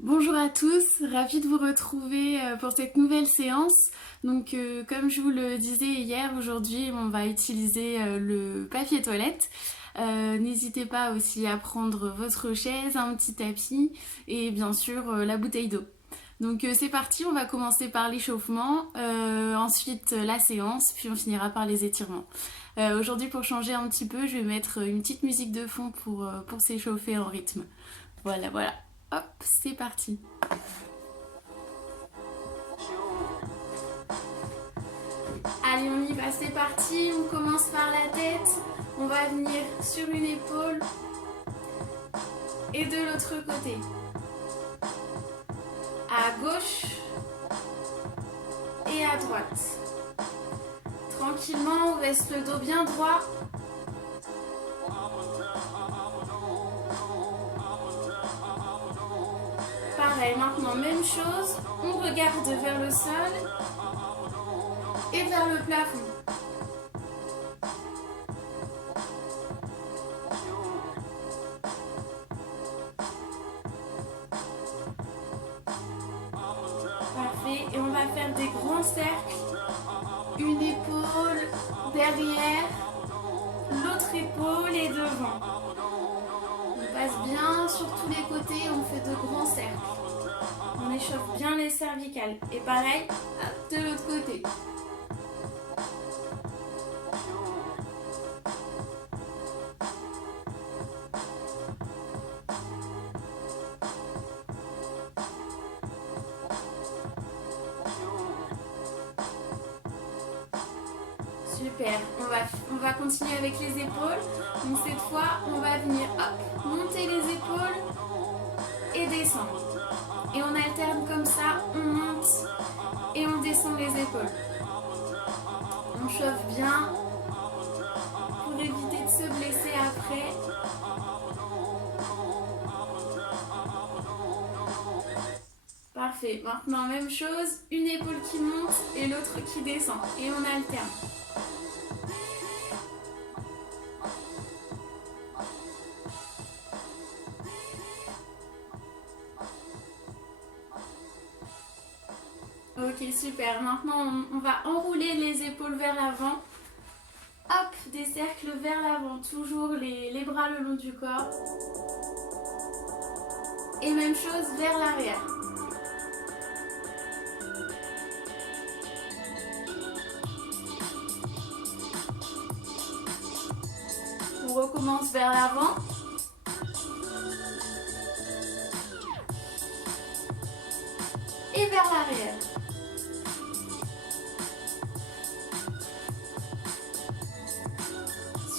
Bonjour à tous, ravie de vous retrouver pour cette nouvelle séance. Donc comme je vous le disais hier, aujourd'hui on va utiliser le papier toilette. N'hésitez pas aussi à prendre votre chaise, un petit tapis et bien sûr la bouteille d'eau. Donc c'est parti, on va commencer par l'échauffement, ensuite la séance, puis on finira par les étirements. Aujourd'hui pour changer un petit peu, je vais mettre une petite musique de fond pour s'échauffer en rythme. Voilà, voilà. Hop, c'est parti. Allez, on y va, c'est parti. On commence par la tête. On va venir sur une épaule et de l'autre côté. À gauche et à droite. Tranquillement, on reste le dos bien droit. Pareil, maintenant, même chose. On regarde vers le sol et vers le plafond. Parfait. Et on va faire des grands cercles. Une épaule derrière, l'autre épaule et devant. On passe bien sur tous les côtés, on fait de grands cercles. On échauffe bien les cervicales. Et pareil, hop, de l'autre côté. Super, on va continuer avec les épaules. Donc cette fois, on va venir hop, monter les épaules et descendre. Et on alterne comme ça, on monte et on descend les épaules. On chauffe bien pour éviter de se blesser après. Parfait, maintenant même chose, une épaule qui monte et l'autre qui descend. Et on alterne. Ok, super. Maintenant, on va enrouler les épaules vers l'avant. Hop, des cercles vers l'avant. Toujours les bras le long du corps. Et même chose vers l'arrière. On recommence vers l'avant. Et vers l'arrière.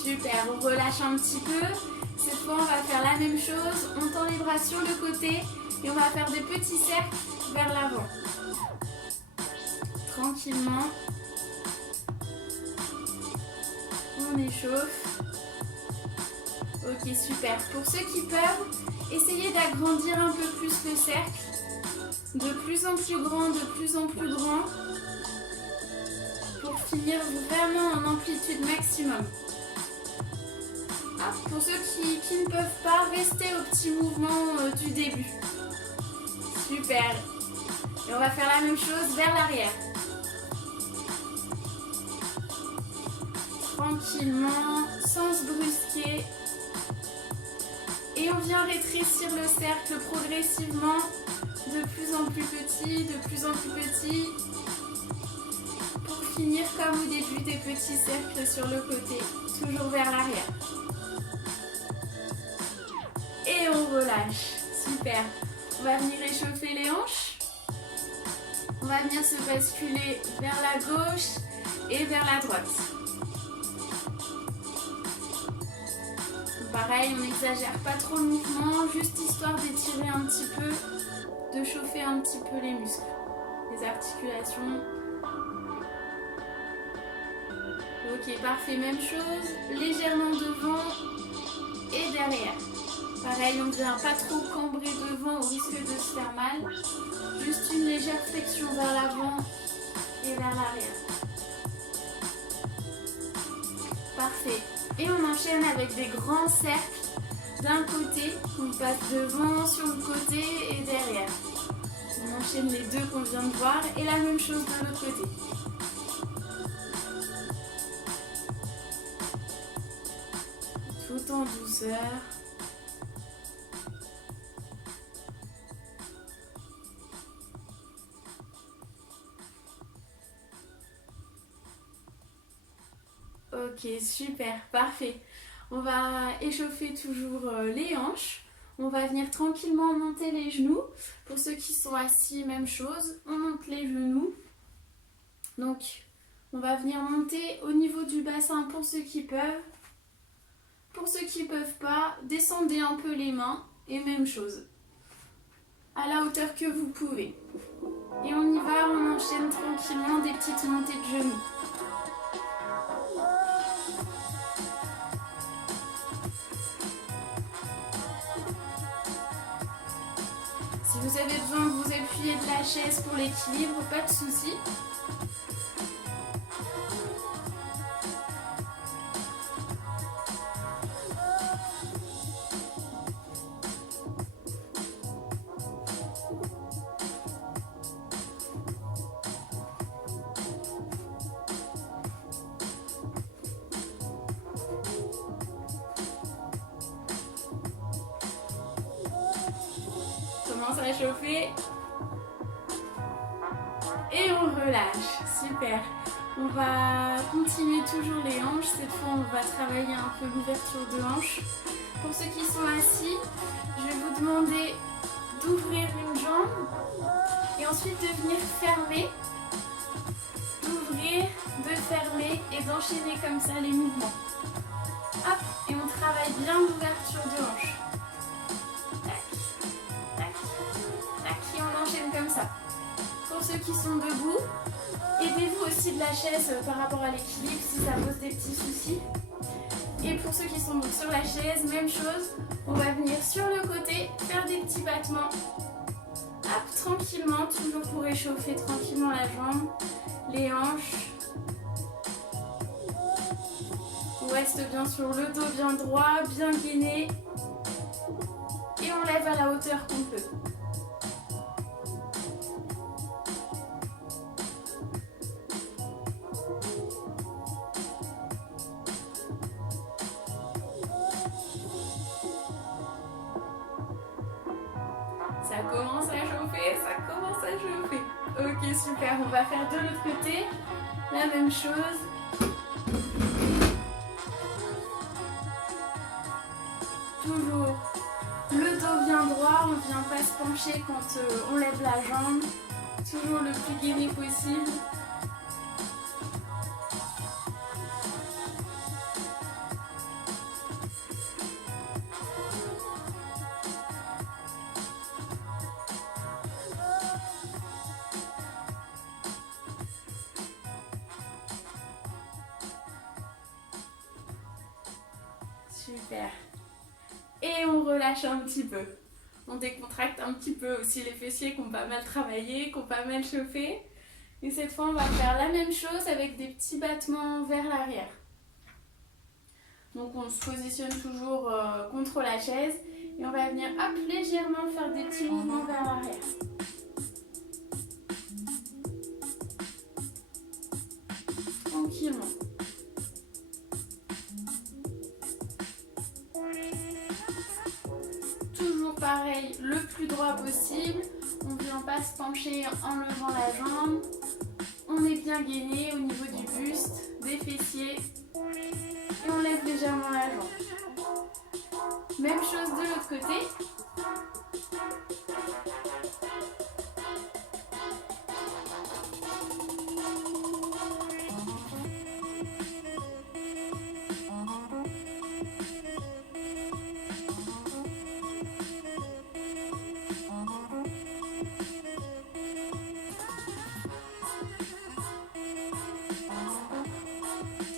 Super, on relâche un petit peu. Cette fois, on va faire la même chose. On tend les bras sur le côté et on va faire des petits cercles vers l'avant. Tranquillement. On échauffe. Ok, super. Pour ceux qui peuvent, essayez d'agrandir un peu plus le cercle. De plus en plus grand, de plus en plus grand. Pour finir vraiment en amplitude maximum. Pour ceux qui ne peuvent pas, rester au petit mouvement du début. Super. Et on va faire la même chose vers l'arrière. Tranquillement, sans se brusquer. Et on vient rétrécir le cercle progressivement, de plus en plus petit, de plus en plus petit. Pour finir comme au début, des petits cercles sur le côté, toujours vers l'arrière. Et on relâche. Super. On va venir échauffer les hanches. On va venir se basculer vers la gauche et vers la droite. Pareil, on n'exagère pas trop le mouvement, juste histoire d'étirer un petit peu, de chauffer un petit peu les muscles, les articulations. Ok, parfait, même chose, légèrement devant et derrière. Pareil, on ne vient pas trop cambrer devant au risque de se faire mal. Juste une légère flexion vers l'avant et vers l'arrière. Parfait. Et on enchaîne avec des grands cercles d'un côté, on passe devant, sur le côté et derrière. On enchaîne les deux qu'on vient de voir et la même chose de l'autre côté. Tout en douceur. Ok, super, parfait. On va échauffer toujours les hanches. On va venir tranquillement monter les genoux. Pour ceux qui sont assis, même chose. On monte les genoux. Donc, on va venir monter au niveau du bassin pour ceux qui peuvent. Pour ceux qui ne peuvent pas, descendez un peu les mains. Et même chose. À la hauteur que vous pouvez. Et on y va, on enchaîne tranquillement des petites montées de genoux. Si vous avez besoin de vous appuyer de la chaise pour l'équilibre, pas de souci. Commence à chauffer et on relâche, super. On va continuer toujours les hanches, cette fois on va travailler un peu l'ouverture de hanches. Pour ceux qui sont assis, je vais vous demander d'ouvrir une jambe et ensuite de venir fermer, d'ouvrir, de fermer et d'enchaîner comme ça les mouvements. Hop, et on travaille bien l'ouverture de hanches. Comme ça. Pour ceux qui sont debout, aidez-vous aussi de la chaise par rapport à l'équilibre si ça pose des petits soucis. Et pour ceux qui sont donc sur la chaise, même chose, on va venir sur le côté, faire des petits battements. Hop, tranquillement, toujours pour réchauffer tranquillement la jambe, les hanches. On reste bien sur le dos bien droit, bien gainé. Et on lève à la hauteur qu'on peut. Ça commence à chauffer, ça commence à chauffer. Ok, super, on va faire de l'autre côté la même chose. Toujours le dos bien droit, on ne vient pas se pencher quand on lève la jambe. Toujours le plus gainé possible. Super. Et on relâche un petit peu. On décontracte un petit peu aussi les fessiers qui ont pas mal travaillé, qui ont pas mal chauffé. Et cette fois, on va faire la même chose avec des petits battements vers l'arrière. Donc on se positionne toujours contre la chaise et on va venir hop, légèrement faire des petits mouvements vers l'arrière. Tranquillement. Toujours pareil, le plus droit possible. On ne vient pas se pencher en levant la jambe. On est bien gainé au niveau du buste, des fessiers. Et on lève légèrement la jambe. Même chose de l'autre côté.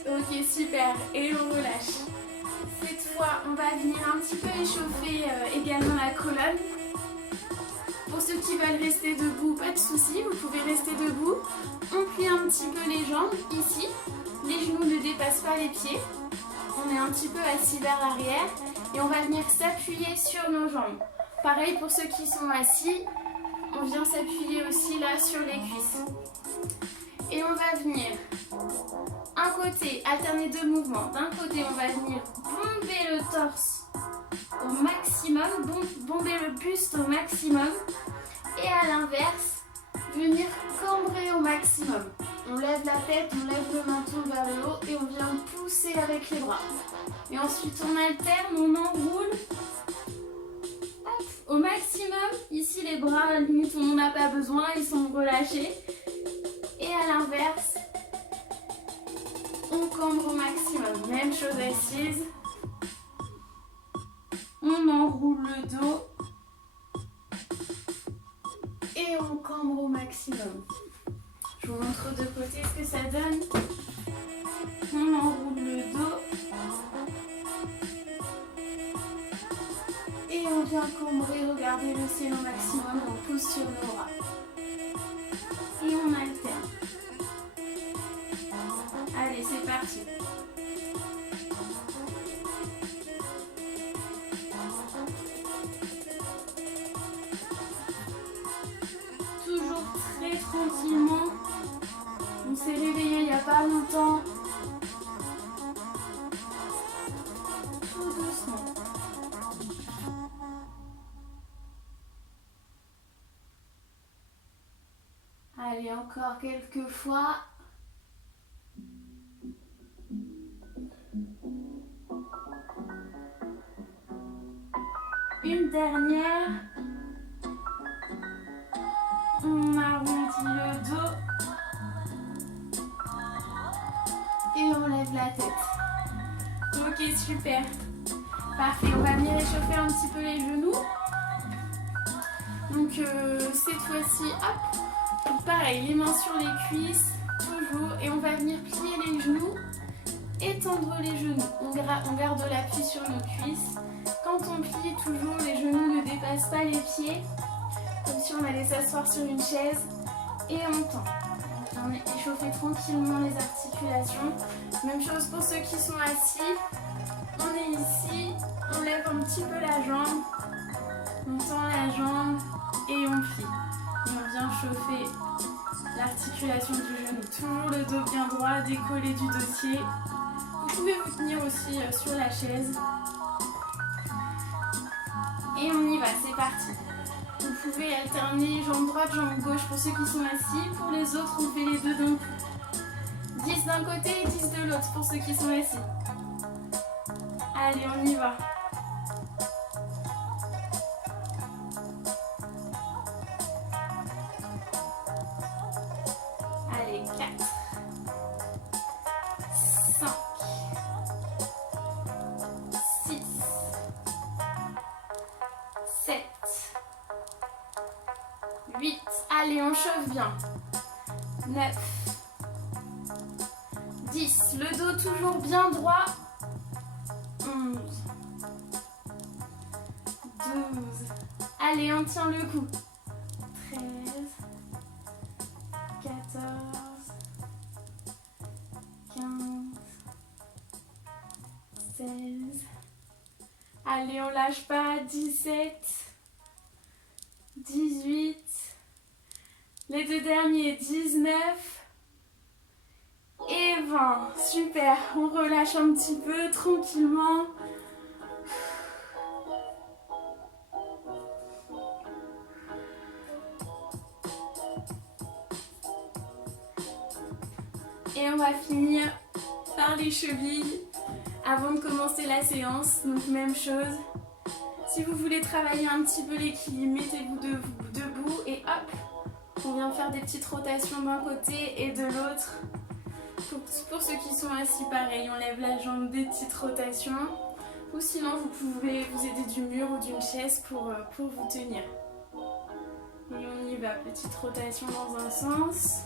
Ok, super, et on relâche. Cette fois, on va venir un petit peu échauffer également la colonne. Pour ceux qui veulent rester debout, pas de souci, vous pouvez rester debout. On plie un petit peu les jambes ici. Les genoux ne dépassent pas les pieds. On est un petit peu assis vers l'arrière. Et on va venir s'appuyer sur nos jambes. Pareil pour ceux qui sont assis, on vient s'appuyer aussi là sur les cuisses. Et on va venir un côté, alterner deux mouvements. D'un côté, on va venir bomber le torse au maximum, bomber le buste au maximum. Et à l'inverse, venir cambrer au maximum. On lève la tête, on lève le menton vers le haut et on vient pousser avec les bras. Et ensuite, on alterne, on enroule. Hop, au maximum. Ici, les bras, limite, on n'en a pas besoin, ils sont relâchés. Et à l'inverse, on cambre au maximum. Même chose assise. On enroule le dos. Et on cambre au maximum. Je vous montre de côté ce que ça donne. On enroule le dos. Et on vient cambrer, regardez le ciel au maximum, on pousse sur nos bras. Et on alterne. Allez, c'est parti. Toujours très tranquillement. On s'est réveillé il n'y a pas longtemps. Tout doucement. Allez, encore quelques fois. Une dernière. On arrondit le dos. Et on lève la tête. Ok, super. Parfait, on va venir échauffer un petit peu les genoux. Donc cette fois-ci, hop. Donc pareil, les mains sur les cuisses, toujours. Et on va venir plier les genoux, étendre les genoux. On garde l'appui sur nos cuisses. Quand on plie, toujours les genoux ne dépassent pas les pieds. Comme si on allait s'asseoir sur une chaise. Et on tend. On va échauffer tranquillement les articulations. Même chose pour ceux qui sont assis. On est ici, on lève un petit peu la jambe. On tend la jambe et on plie. Et on vient chauffer l'articulation du genou. Toujours le dos bien droit, décollé du dossier. Vous pouvez vous tenir aussi sur la chaise. Et on y va, c'est parti. Vous pouvez alterner jambe droite, jambe gauche pour ceux qui sont assis. Pour les autres, on fait les deux d'un coup. 10 d'un côté et 10 de l'autre pour ceux qui sont assis. Allez, on y va. Allez, 4, 5, 6, 7, 8. Allez, on chauffe bien. 9, 10. Le dos toujours bien droit. 11, 12. Allez, on tient le coup. 13, 14, 15, 16. Allez, on lâche pas. 17, 18. Les deux derniers, 19 et 20. Super, on relâche un petit peu tranquillement. Et on va finir par les chevilles avant de commencer la séance. Donc même chose. Si vous voulez travailler un petit peu l'équilibre, mettez-vous debout et hop, on vient faire des petites rotations d'un côté et de l'autre. Pour ceux qui sont assis, pareil, on lève la jambe, des petites rotations. Ou sinon, vous pouvez vous aider du mur ou d'une chaise pour vous tenir. Et on y va, petite rotation dans un sens.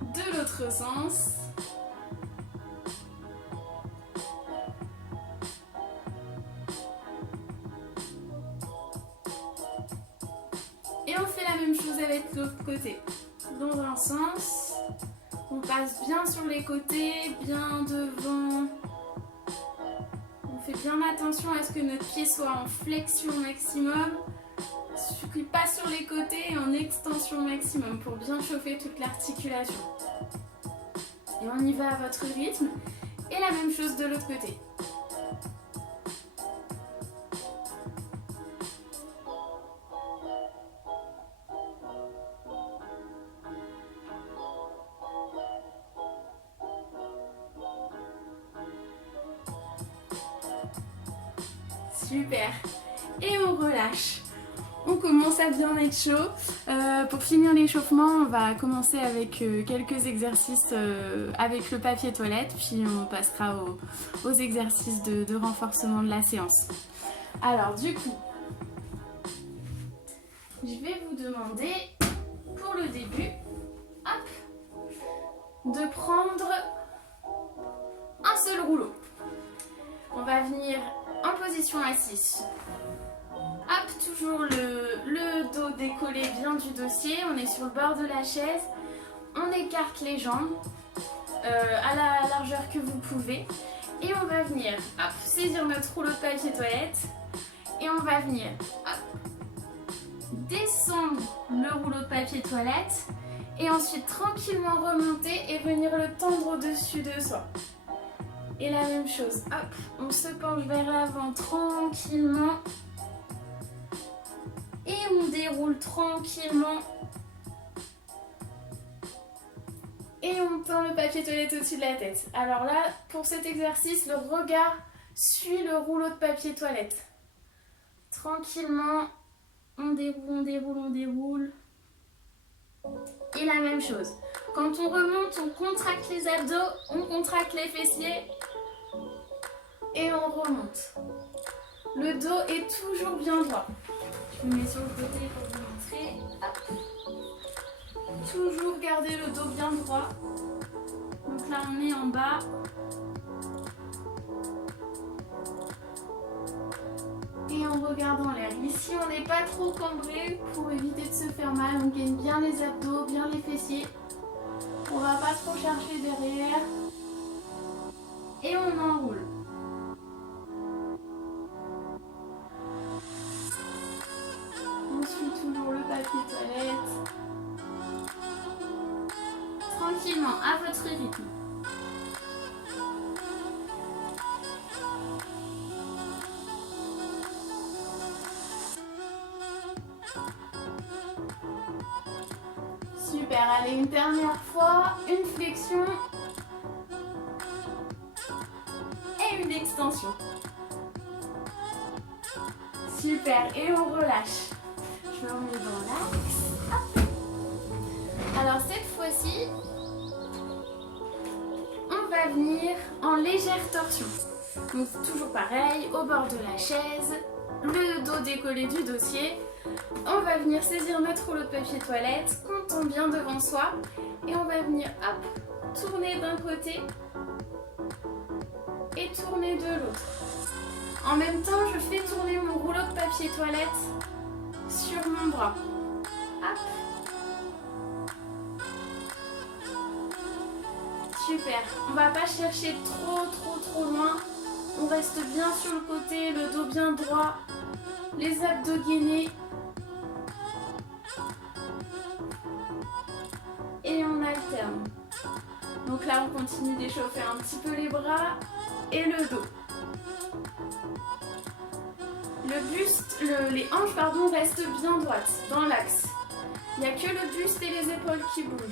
De l'autre sens. Et on fait la même chose avec l'autre l'autre côté. Dans un sens, on passe bien sur les côtés, bien devant. On fait bien attention à ce que notre pied soit en flexion maximum, puis pas sur les côtés et en extension maximum pour bien chauffer toute l'articulation. Et on y va à votre rythme. Et la même chose de l'autre côté. Super. Et on relâche. On commence à bien être chaud. Pour finir l'échauffement, on va commencer avec quelques exercices avec le papier toilette, puis on passera aux exercices de renforcement de la séance. Alors du coup, je vais vous demander pour le début, hop, de prendre un seul rouleau. On va venir en position assise. Hop, toujours le dos décollé bien du dossier. On est sur le bord de la chaise. On écarte les jambes à la largeur que vous pouvez. Et on va venir hop, saisir notre rouleau de papier toilette. Et on va venir hop, descendre le rouleau de papier toilette. Et ensuite tranquillement remonter et venir le tendre au-dessus de soi. Et la même chose, hop, on se penche vers l'avant tranquillement. Et on déroule tranquillement. Et on tend le papier toilette au-dessus de la tête. Alors là, pour cet exercice, le regard suit le rouleau de papier toilette. Tranquillement, on déroule, on déroule, on déroule. Et la même chose. Quand on remonte, on contracte les abdos, on contracte les fessiers. Et on remonte. Le dos est toujours bien droit. Je me mets sur le côté pour vous montrer. Hop. Toujours garder le dos bien droit. Donc là on est en bas. Et on regarde en l'air. Ici on n'est pas trop cambré pour éviter de se faire mal. On gagne bien les abdos, bien les fessiers. On va pas trop chercher derrière. Et on enroule. On suit toujours le papier toilette. Tranquillement, à votre rythme. Super, allez, une dernière fois, une flexion et une extension. Super, et on relâche. Je me remets dans l'axe. Alors cette fois-ci, on va venir en légère torsion. Donc toujours pareil, au bord de la chaise, le dos décollé du dossier. On va venir saisir notre rouleau de papier toilette, qu'on tombe bien devant soi. Et on va venir, hop, tourner d'un côté et tourner de l'autre. En même temps, je fais tourner mon rouleau de papier toilette sur mon bras. Hop. Super. On va pas chercher trop loin. On reste bien sur le côté, le dos bien droit, les abdos gainés. Et on alterne. Donc là, on continue d'échauffer un petit peu les bras et le dos. Le buste, les hanches restent bien droites, dans l'axe. Il n'y a que le buste et les épaules qui bougent.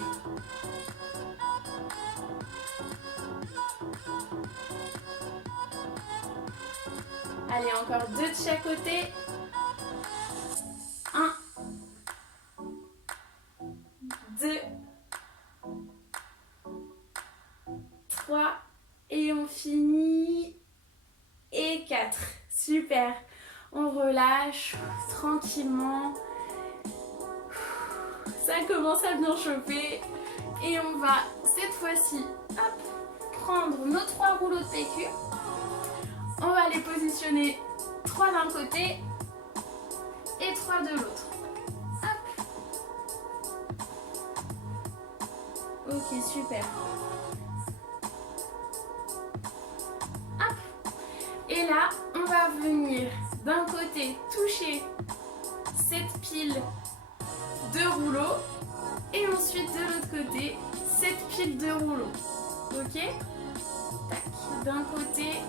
Allez, encore 2 de chaque côté. 1, 2, 3, et on finit. Et 4. Super. On relâche tranquillement. Ça commence à bien chauffer. Et on va cette fois-ci prendre nos 3 rouleaux de PQ. On va les positionner 3 d'un côté et 3 de l'autre. Ok, super. Hop. Et là, on va venir d'un côté toucher cette pile de rouleaux et ensuite de l'autre côté cette pile de rouleaux. Ok? Tac. D'un côté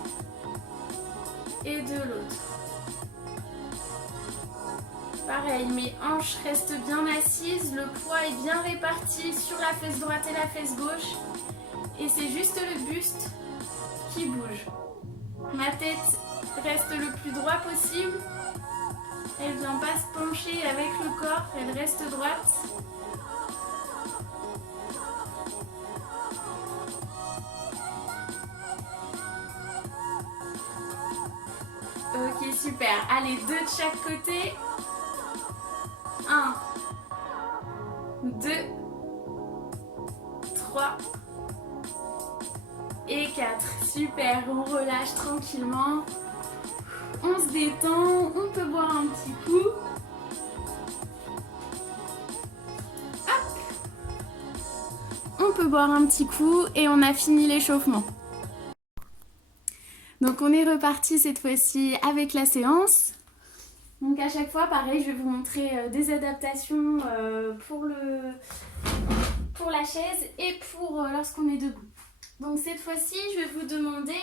et de l'autre. Pareil, mes hanches restent bien assises, le poids est bien réparti sur la fesse droite et la fesse gauche. Et c'est juste le buste qui bouge. Ma tête reste le plus droit possible. Elle ne vient pas se pencher avec le corps, elle reste droite. Ok, super. Allez, 2 de chaque côté. 1, 2, 3 et 4. Super, on relâche tranquillement. On se détend, on peut boire un petit coup. Hop. On peut boire un petit coup et on a fini l'échauffement. Donc on est reparti cette fois-ci avec la séance. Donc à chaque fois, pareil, je vais vous montrer des adaptations pour la chaise et pour lorsqu'on est debout. Donc cette fois-ci, je vais vous demander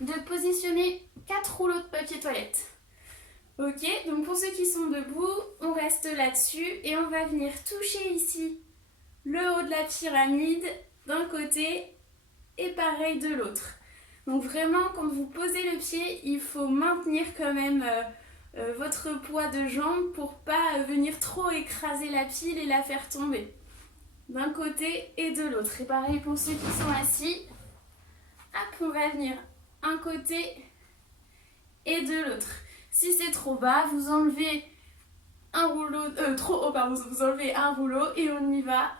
de positionner 4 rouleaux de papier toilette. Ok, donc pour ceux qui sont debout, on reste là-dessus et on va venir toucher ici le haut de la pyramide d'un côté et pareil de l'autre. Donc vraiment, quand vous posez le pied, il faut maintenir quand même votre poids de jambe pour pas venir trop écraser la pile et la faire tomber. D'un côté et de l'autre. Et pareil pour ceux qui sont assis. Hop, on va venir un côté et de l'autre. Si c'est trop bas, vous enlevez un rouleau, trop haut, pardon, vous enlevez un rouleau et on y va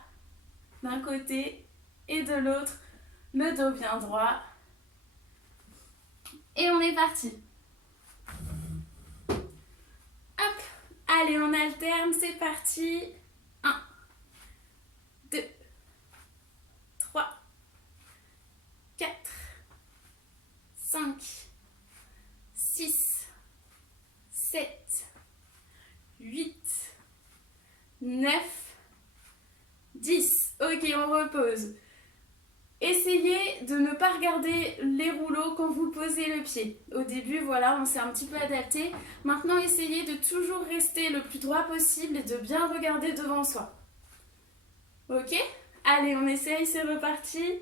d'un côté et de l'autre. Le dos bien droit. Et on est parti. Hop, allez, on alterne, c'est parti. 1, 2, 3, 4, 5, 6, 7, 8, 9, 10. Ok, on repose. Essayez de ne pas regarder les rouleaux quand vous posez le pied. Au début, voilà, on s'est un petit peu adapté. Maintenant, essayez de toujours rester le plus droit possible et de bien regarder devant soi. Ok? Allez, on essaye, c'est reparti.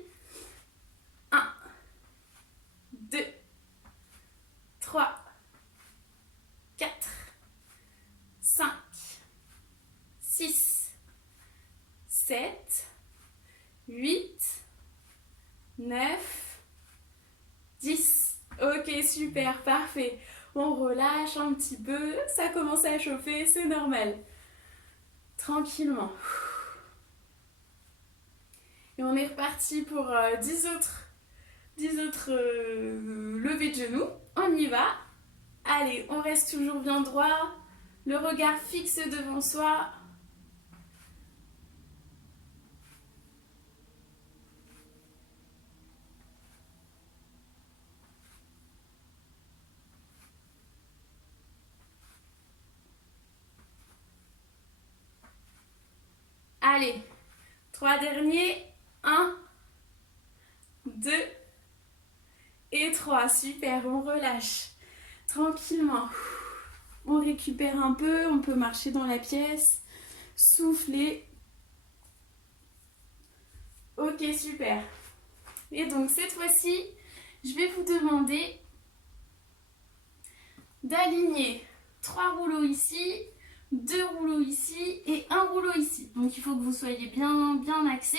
1, 2, 3, 4, 5, 6, 7, 8, 9, 10. Ok, super, parfait. On relâche un petit peu, ça commence à chauffer, c'est normal. Tranquillement. Et on est reparti pour 10 autres levées de genoux. On y va. Allez, on reste toujours bien droit. Le regard fixe devant soi. Allez, 3 derniers. 1, 2 et 3. Super, on relâche. Tranquillement. On récupère un peu, on peut marcher dans la pièce, souffler. Ok, super. Et donc cette fois-ci, je vais vous demander d'aligner 3 rouleaux ici, 2 rouleaux ici et 1 rouleau ici. Donc il faut que vous soyez bien axés.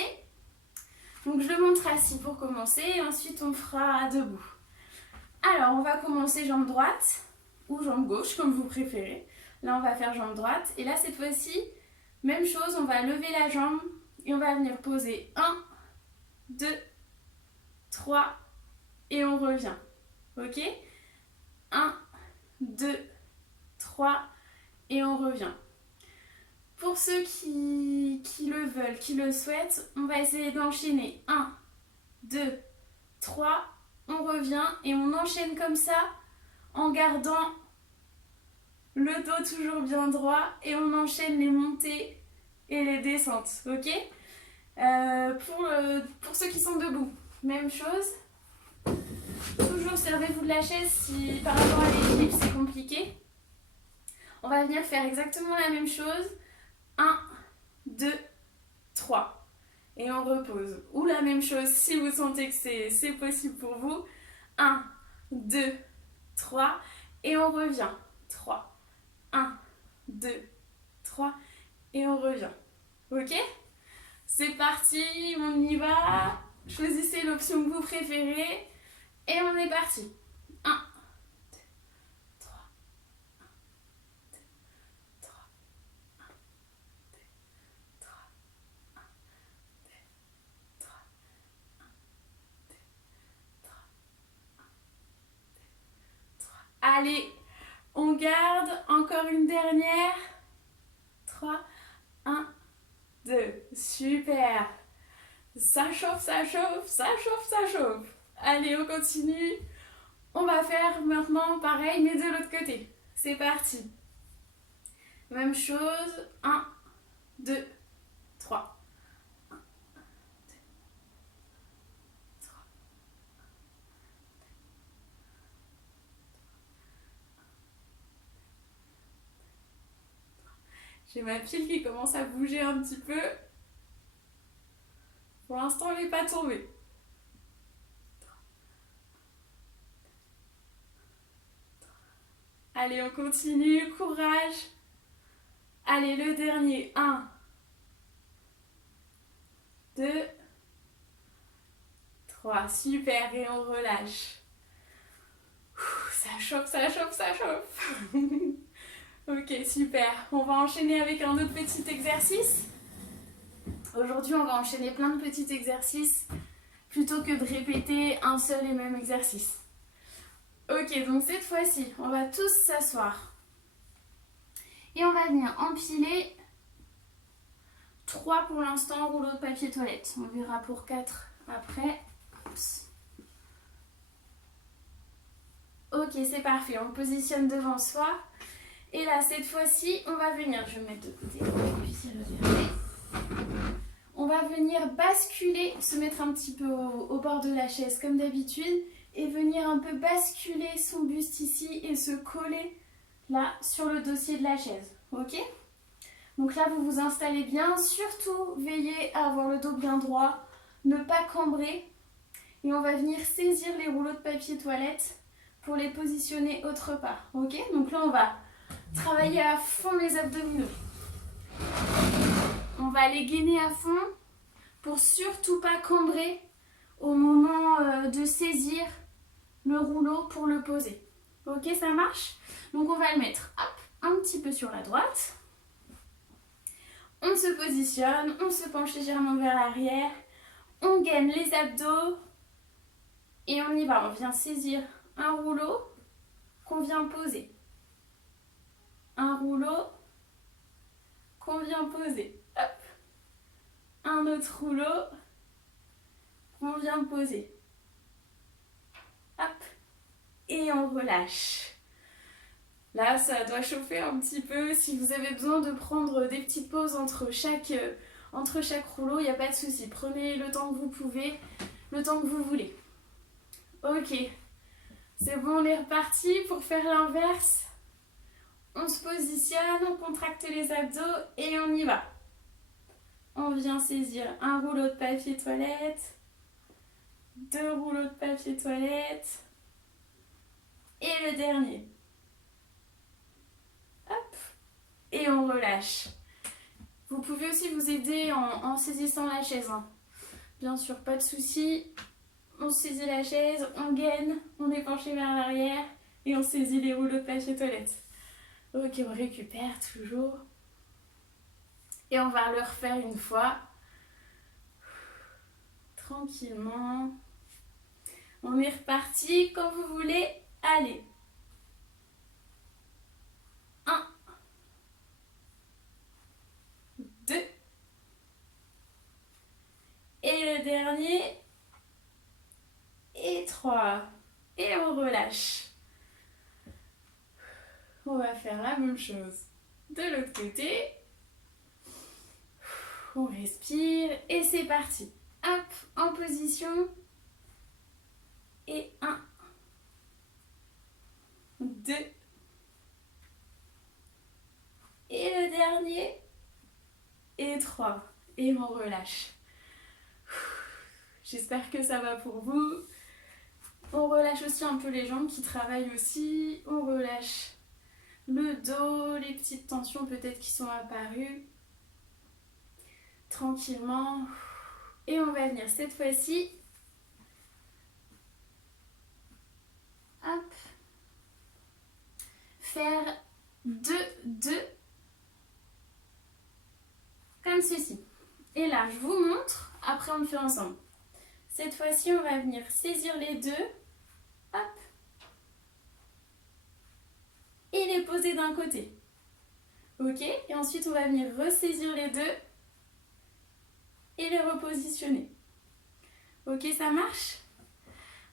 Donc je le montre assis pour commencer et ensuite on fera debout. Alors on va commencer jambe droite ou jambe gauche comme vous préférez. Là on va faire jambe droite et là cette fois-ci, même chose, on va lever la jambe et on va venir poser 1, 2, 3 et on revient. Ok? 1, 2, 3 et on revient. Pour ceux qui le veulent, qui le souhaitent, on va essayer d'enchaîner. 1, 2, 3, on revient et on enchaîne comme ça en gardant le dos toujours bien droit et on enchaîne les montées et les descentes, ok? Pour ceux qui sont debout, même chose. Toujours servez-vous de la chaise si par rapport à l'équilibre c'est compliqué. On va venir faire exactement la même chose. 1, 2, 3. Et on repose. Ou la même chose si vous sentez que c'est possible pour vous. 1, 2, 3. Et on revient. 3. 1, 2, 3. Et on revient. Ok? C'est parti, on y va. Choisissez l'option que vous préférez. Et on est parti. 1, 2, 3. 1, 2, 3. 1, 2, 3. 1, 2, 3. 1, 2, 3. 1, 2, 3. Allez, on garde. Encore une dernière. 3. 1, 2. Super. Ça chauffe, ça chauffe, ça chauffe, ça chauffe. Allez, on continue. On va faire maintenant pareil, mais de l'autre côté. C'est parti. Même chose. 1, 2, 3. 1, 2, 3. J'ai ma pile qui commence à bouger un petit peu. Pour l'instant, elle n'est pas tombée. Allez, on continue. Courage. Allez, le dernier. 1, 2, 3. Super. Et on relâche. Ça chauffe, ça chauffe, ça chauffe. Ok, super. On va enchaîner avec un autre petit exercice. Aujourd'hui, on va enchaîner plein de petits exercices plutôt que de répéter un seul et même exercice. Ok, donc cette fois-ci, on va tous s'asseoir. Et on va venir empiler 3 pour l'instant rouleaux de papier toilette. On verra pour 4 après. Oups. Ok, c'est parfait. On positionne devant soi. Et là, cette fois-ci, on va venir, je vais me mettre de côté pour que vous puissiez regarder. On va venir basculer, se mettre un petit peu au bord de la chaise comme d'habitude et venir un peu basculer son buste ici et se coller là sur le dossier de la chaise. Ok? Donc là, vous vous installez bien. Surtout, veillez à avoir le dos bien droit, ne pas cambrer. Et on va venir saisir les rouleaux de papier toilette pour les positionner autre part. Ok? Donc là, on va travailler à fond les abdominaux. On va les gainer à fond pour surtout pas cambrer au moment de saisir le rouleau pour le poser. Ok, ça marche? Donc on va le mettre hop, un petit peu sur la droite. On se positionne, on se penche légèrement vers l'arrière. On gaine les abdos. Et on y va, on vient saisir un rouleau qu'on vient poser. Un rouleau qu'on vient poser. Hop. Un autre rouleau qu'on vient poser. Hop. Et on relâche. Là, ça doit chauffer un petit peu. Si vous avez besoin de prendre des petites pauses entre chaque rouleau, il n'y a pas de souci. Prenez le temps que vous pouvez, le temps que vous voulez. Ok. C'est bon, on est reparti pour faire l'inverse. On se positionne, on contracte les abdos et on y va. On vient saisir un rouleau de papier toilette, 2 rouleaux de papier toilette et le dernier. Hop. Et on relâche. Vous pouvez aussi vous aider en saisissant la chaise. Hein. Bien sûr, pas de souci. On saisit la chaise, on gaine, on est penché vers l'arrière et on saisit les rouleaux de papier toilette. Ok, on récupère toujours. Et on va le refaire une fois. Tranquillement. On est reparti quand vous voulez. Allez. 1. le dernier. Et 3. Et on relâche. On va faire la même chose de l'autre côté. On respire et c'est parti. Hop, en position. Et 1, 2. Et le dernier. Et 3. Et on relâche. J'espère que ça va pour vous. On relâche aussi un peu les jambes qui travaillent aussi. On relâche le dos, les petites tensions peut-être qui sont apparues. Tranquillement. Et on va venir cette fois-ci. Hop. Faire 2, 2. Comme ceci. Et là, je vous montre. Après, on le fait ensemble. Cette fois-ci, on va venir saisir les deux. Hop. Et les poser d'un côté. Ok? Et ensuite, on va venir ressaisir les deux. Et les repositionner. Ok, ça marche?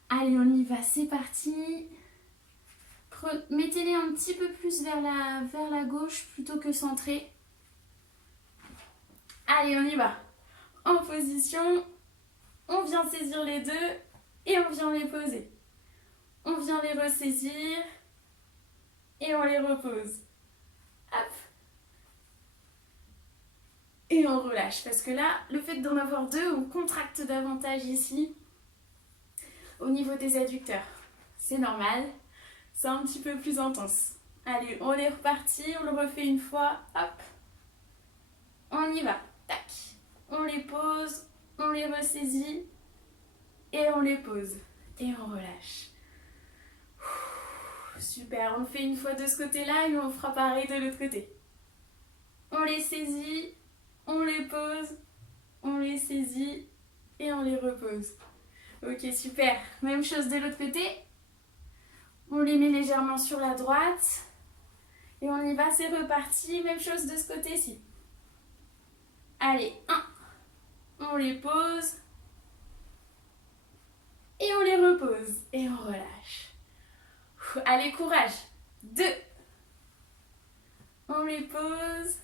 Allez, on y va. C'est parti. Mettez-les un petit peu plus vers la gauche plutôt que centré. Allez, on y va. En position, on vient saisir les deux et on vient les poser. On vient les ressaisir et on les repose. Hop. Et on relâche parce que là, le fait d'en avoir deux, on contracte davantage ici au niveau des adducteurs. C'est normal, c'est un petit peu plus intense. Allez, on est reparti, on le refait une fois. Hop. On y va. Tac. On les pose, on les ressaisit et on les pose. Et on relâche. Super, on le fait une fois de ce côté-là et on fera pareil de l'autre côté. On les saisit, on les pose, on les saisit et on les repose. Ok, super. Même chose de l'autre côté. On les met légèrement sur la droite et on y va, c'est reparti. Même chose de ce côté-ci. Allez, 1. On les pose et on les repose et on relâche. Allez, courage. 2. On les pose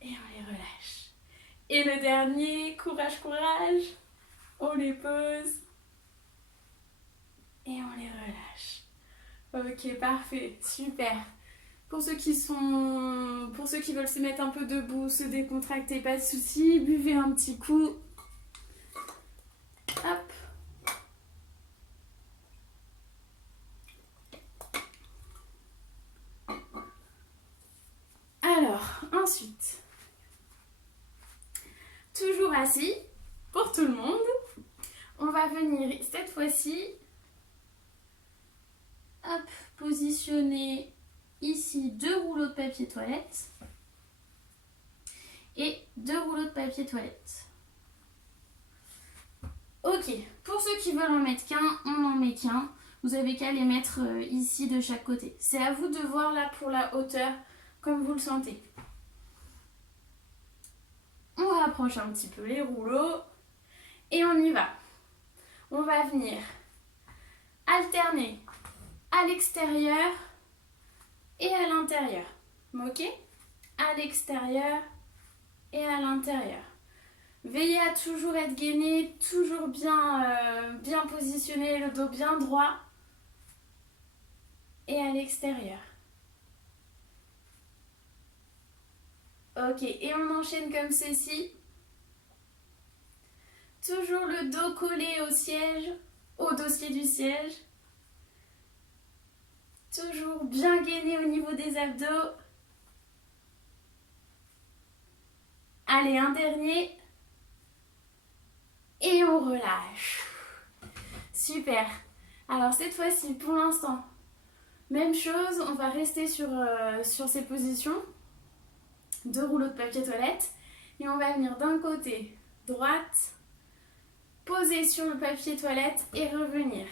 et on les relâche. Et le dernier, courage, courage. On les pose et on les relâche. Ok, parfait, super. Pour ceux qui veulent se mettre un peu debout, se décontracter, pas de souci, buvez un petit coup. Hop. Alors, ensuite, toujours assis, pour tout le monde, on va venir cette fois-ci, hop, positionner ici 2 rouleaux de papier toilette et 2 rouleaux de papier toilette. Ok, pour ceux qui veulent en mettre qu'un, on en met qu'un. Vous avez qu'à les mettre ici de chaque côté. C'est à vous de voir là pour la hauteur, comme vous le sentez. On rapproche un petit peu les rouleaux et on y va. On va venir alterner à l'extérieur et à l'intérieur. Ok? À l'extérieur et à l'intérieur. Veillez à toujours être gainé, toujours bien positionné, le dos bien droit. Et à l'extérieur. Ok, et on enchaîne comme ceci. Toujours le dos collé au siège, au dossier du siège. Toujours bien gainé au niveau des abdos. Allez, un dernier. Et on relâche. Super. Alors cette fois-ci, pour l'instant, même chose, on va rester sur ces positions. 2 rouleaux de papier toilette. Et on va venir d'un côté, droite, poser sur le papier toilette et revenir.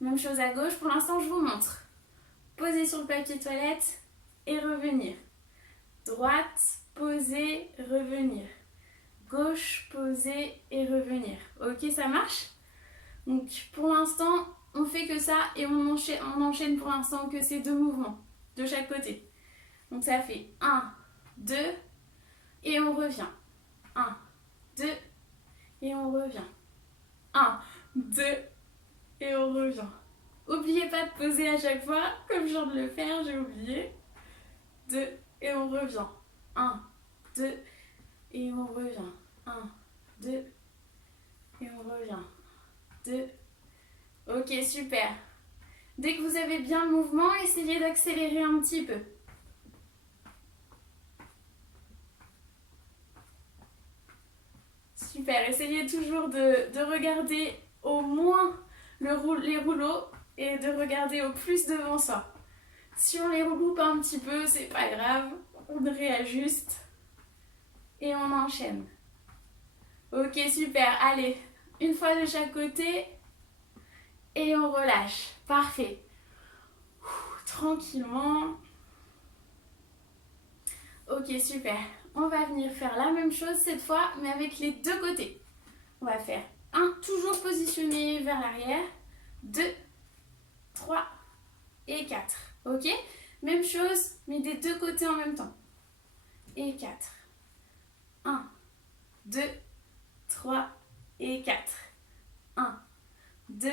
Même chose à gauche, pour l'instant je vous montre. Poser sur le papier toilette et revenir. Droite, poser, revenir. gauche, poser et revenir. Ok, ça marche? Donc pour l'instant, on fait que ça et on enchaîne pour l'instant que ces deux mouvements de chaque côté. Donc ça fait 1, 2 et on revient. 1, 2 et on revient. 1, 2 et on revient. N'oubliez pas de poser à chaque fois, comme je viens de le faire, j'ai oublié. 2 et on revient. 1, 2 et on revient. 1, 2 et on revient. 2. Ok, super. Dès que vous avez bien le mouvement, essayez d'accélérer un petit peu. Super, essayez toujours de regarder au moins les rouleaux et de regarder au plus devant soi. Si on les regroupe un petit peu, c'est pas grave, on réajuste et on enchaîne. Ok, super, allez, une fois de chaque côté et on relâche. Parfait. Tranquillement. Ok, super. On va venir faire la même chose cette fois, mais avec les deux côtés. On va faire 1, toujours positionné vers l'arrière. 2, 3 et 4. Ok? Même chose, mais des deux côtés en même temps. Et 4. 1, 2, 3 et 4. 1, 2,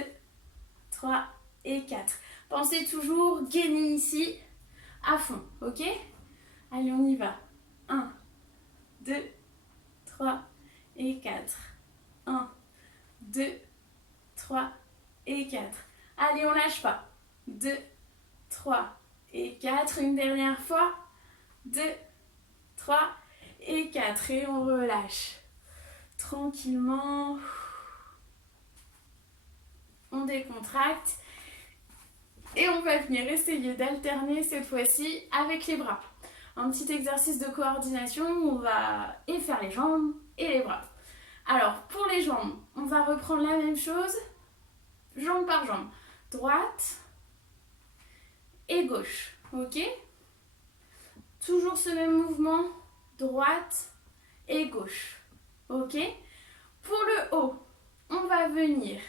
3 et 4. Pensez toujours gainer ici à fond. Ok? Allez, on y va. 1, 2, 3 et 4. 1, 2, 3 et 4. Allez, on lâche pas. 2, 3 et 4. Une dernière fois. 2, 3 et 4. Et on relâche. Tranquillement. On décontracte. Et on va venir essayer d'alterner cette fois-ci avec les bras. Un petit exercice de coordination où on va faire les jambes et les bras. Alors, pour les jambes, on va reprendre la même chose, jambe par jambe. Droite et gauche, ok? Toujours ce même mouvement, droite et gauche, ok? Pour le haut, on va venir.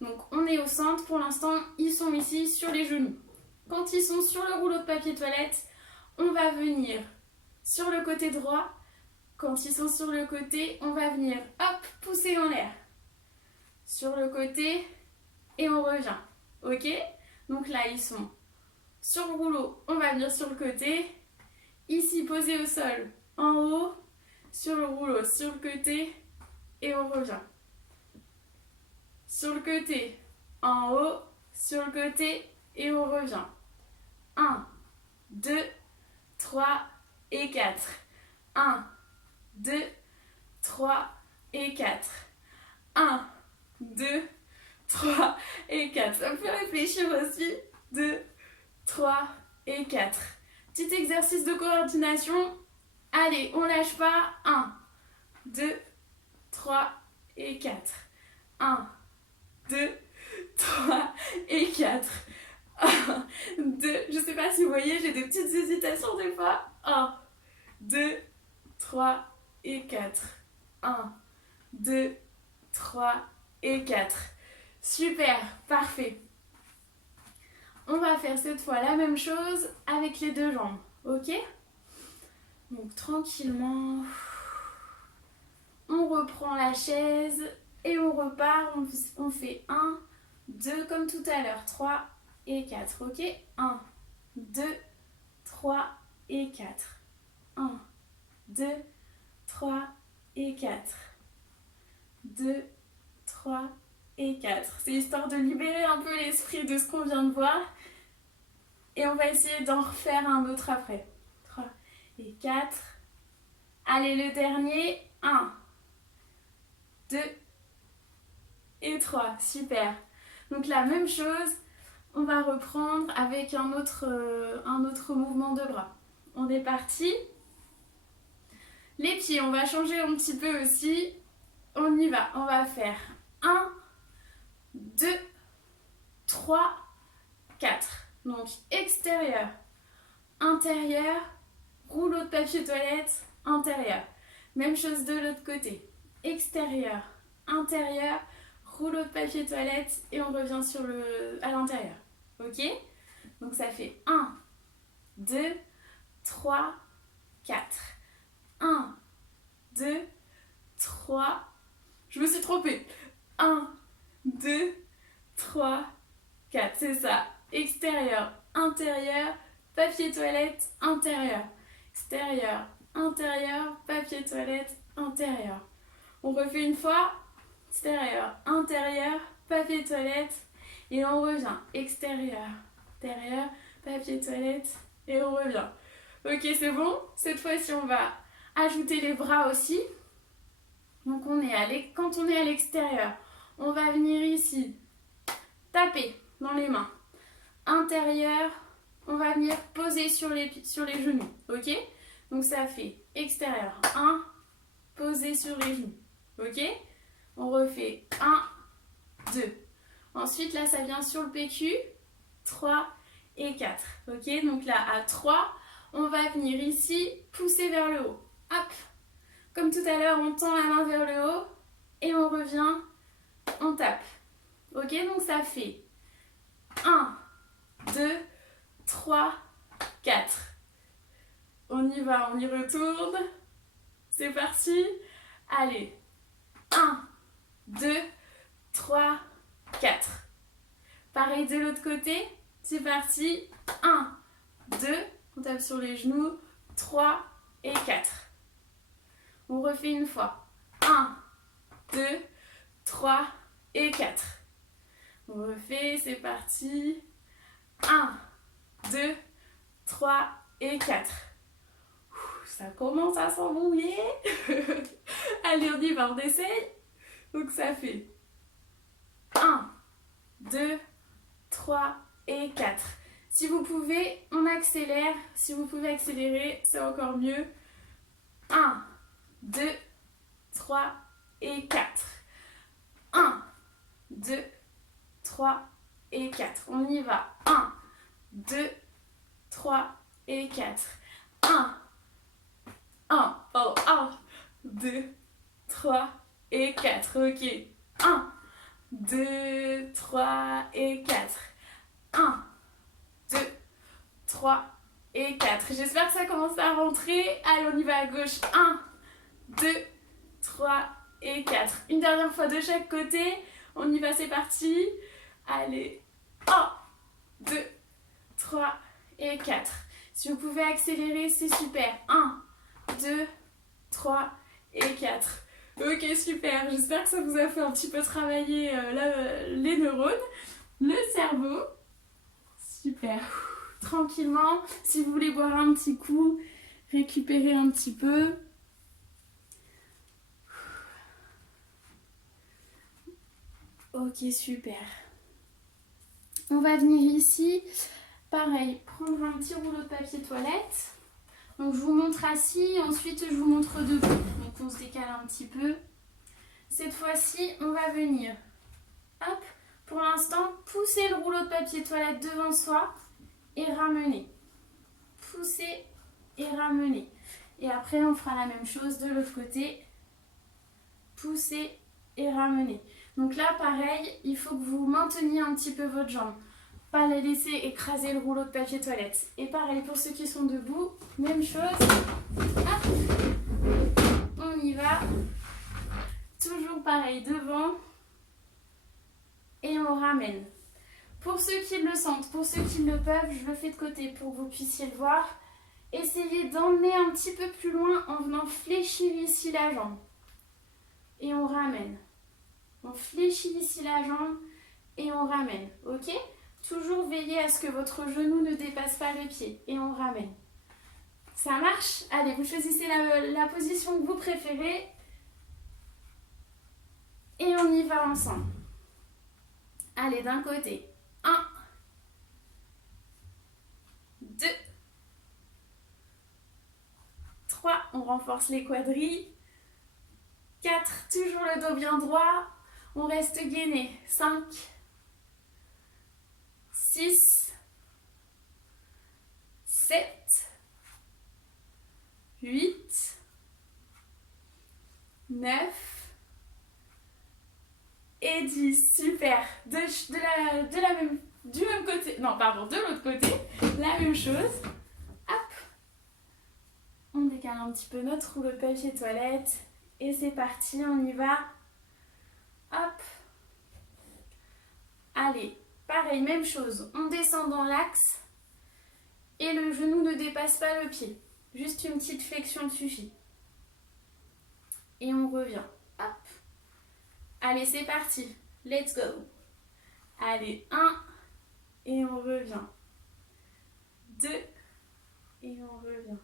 Donc, on est au centre, pour l'instant, ils sont ici sur les genoux. Quand ils sont sur le rouleau de papier toilette, on va venir sur le côté droit. Quand ils sont sur le côté, on va venir, hop, pousser en l'air. Sur le côté et on revient. Ok? Donc là, ils sont sur le rouleau, on va venir sur le côté. Ici, posé au sol, en haut, sur le rouleau, sur le côté et on revient. Sur le côté, en haut, sur le côté et on revient. 1, 2, 3 et 4. 1, 2, 3 et 4. 1, 2, 3 et 4. Ça peut réfléchir aussi. 2, 3 et 4. Petit exercice de coordination. Allez, on lâche pas. 1, 2, 3 et 4. 1, 2, 3 et 4. 1, 2, je sais pas si vous voyez, j'ai des petites hésitations des fois. 1, 2, 3 et 4. 1, 2, 3 et 4. Super, parfait. On va faire cette fois la même chose avec les deux jambes, ok? Donc tranquillement, on reprend la chaise et on repart. On fait 1, 2 comme tout à l'heure, 3 et 4, ok? 1, 2, 3 et 4. 1, 2, 3 et 4. 2, 3 et 4. C'est histoire de libérer un peu l'esprit de ce qu'on vient de voir. Et on va essayer d'en refaire un autre après. 3 et 4. Allez, le dernier. 1, 2 et 3. Super. Donc la même chose, on va reprendre avec un autre mouvement de bras. On est parti. Les pieds, on va changer un petit peu aussi. On y va. On va faire 1, 2, 3, 4. Donc extérieur, intérieur, rouleau de papier toilette, intérieur. Même chose de l'autre côté. Extérieur, intérieur, rouleau de papier toilette et on revient à l'intérieur. Ok? Donc ça fait 1, 2, 3, 4. 1, 2, 3. Je me suis trompée. 1, 2, 3, 4. C'est ça. Extérieur, intérieur, papier toilette, intérieur. Extérieur, intérieur, papier toilette, intérieur. On refait une fois. Extérieur, intérieur, papier toilette. Et on revient. Extérieur, intérieur, papier toilette. Et on revient. Ok, c'est bon. Cette fois-ci, on va ajouter les bras aussi. Donc quand on est à l'extérieur, on va venir ici taper dans les mains. Intérieur, on va venir poser sur les genoux. Ok? Donc ça fait extérieur 1, poser sur les genoux. Ok? On refait 1, 2. Ensuite là ça vient sur le PQ. 3 et 4. Ok? Donc là à 3, on va venir ici pousser vers le haut. Hop! Comme tout à l'heure, on tend la main vers le haut et on revient, on tape. Ok? Donc ça fait 1, 2, 3, 4. On y va, on y retourne. C'est parti. Allez. 1, 2, 3, 4. Pareil de l'autre côté. C'est parti. 1, 2. On tape sur les genoux. 3 et 4. On refait une fois. 1, 2, 3 et 4. On refait, c'est parti. 1, 2, 3 et 4. Ça commence à s'embrouiller. Allez, on y va, on essaye. Donc ça fait 1, 2, 3 et 4. Si vous pouvez, on accélère. Si vous pouvez accélérer, c'est encore mieux. 1, 2, 3 et 4. 1, 2, 3 et 4. On y va. 1, 2, 3 et 4. 1, 2, 3 et 4. Ok. 1, 2, 3 et 4. 1, 2, 3 et 4. J'espère que ça commence à rentrer. Allez, on y va à gauche. 1, 2, 3 et 4. Une dernière fois de chaque côté. On y va, c'est parti. Allez. 1, 2, 3 et 4. Si vous pouvez accélérer, c'est super. 1, 2, 3 et 4. Ok, super. J'espère que ça vous a fait un petit peu travailler les neurones, le cerveau. Super. Tranquillement. Si vous voulez boire un petit coup, récupérer un petit peu. Ok, super. On va venir ici. Pareil, prendre un petit rouleau de papier toilette. Donc je vous montre assis, ensuite je vous montre debout. Donc on se décale un petit peu. Cette fois-ci, on va venir, hop, pour l'instant, pousser le rouleau de papier toilette devant soi et ramener. Pousser et ramener. Et après, on fera la même chose de l'autre côté. Pousser et ramener. Donc là, pareil, il faut que vous mainteniez un petit peu votre jambe. Pas la laisser écraser le rouleau de papier toilette. Et pareil pour ceux qui sont debout, même chose. Hop. On y va. Toujours pareil devant. Et on ramène. Pour ceux qui le sentent, pour ceux qui le peuvent, je le fais de côté pour que vous puissiez le voir. Essayez d'emmener un petit peu plus loin en venant fléchir ici la jambe. Et on ramène. On fléchit ici la jambe et on ramène. Ok ? Toujours veillez à ce que votre genou ne dépasse pas le pied. Et on ramène. Ça marche? Allez, vous choisissez la position que vous préférez. Et on y va ensemble. Allez, d'un côté. 1, 2, 3. On renforce les quadrilles. 4. Toujours le dos bien droit. On reste gainé. 5. 6, 7, 8, 9 et 10. Super. Du même côté. Non, pardon, de l'autre côté. La même chose. Hop. On décale un petit peu notre rouleau de papier toilette. Et c'est parti, on y va. Hop. Allez, pareil, même chose. On descend dans l'axe. Et le genou ne dépasse pas le pied. Juste une petite flexion suffit. Et on revient. Hop. Allez, c'est parti. Let's go. Allez, 1. Et on revient. 2. Et on revient.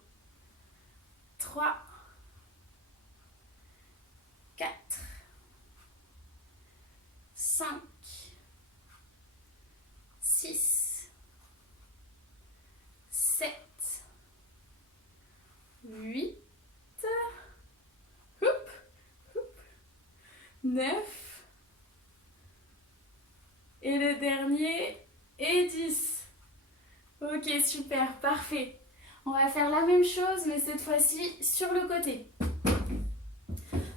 3. 4. 5. 6. 7. 8. 9 et le dernier et 10. Ok, super, parfait. On va faire la même chose mais cette fois-ci sur le côté.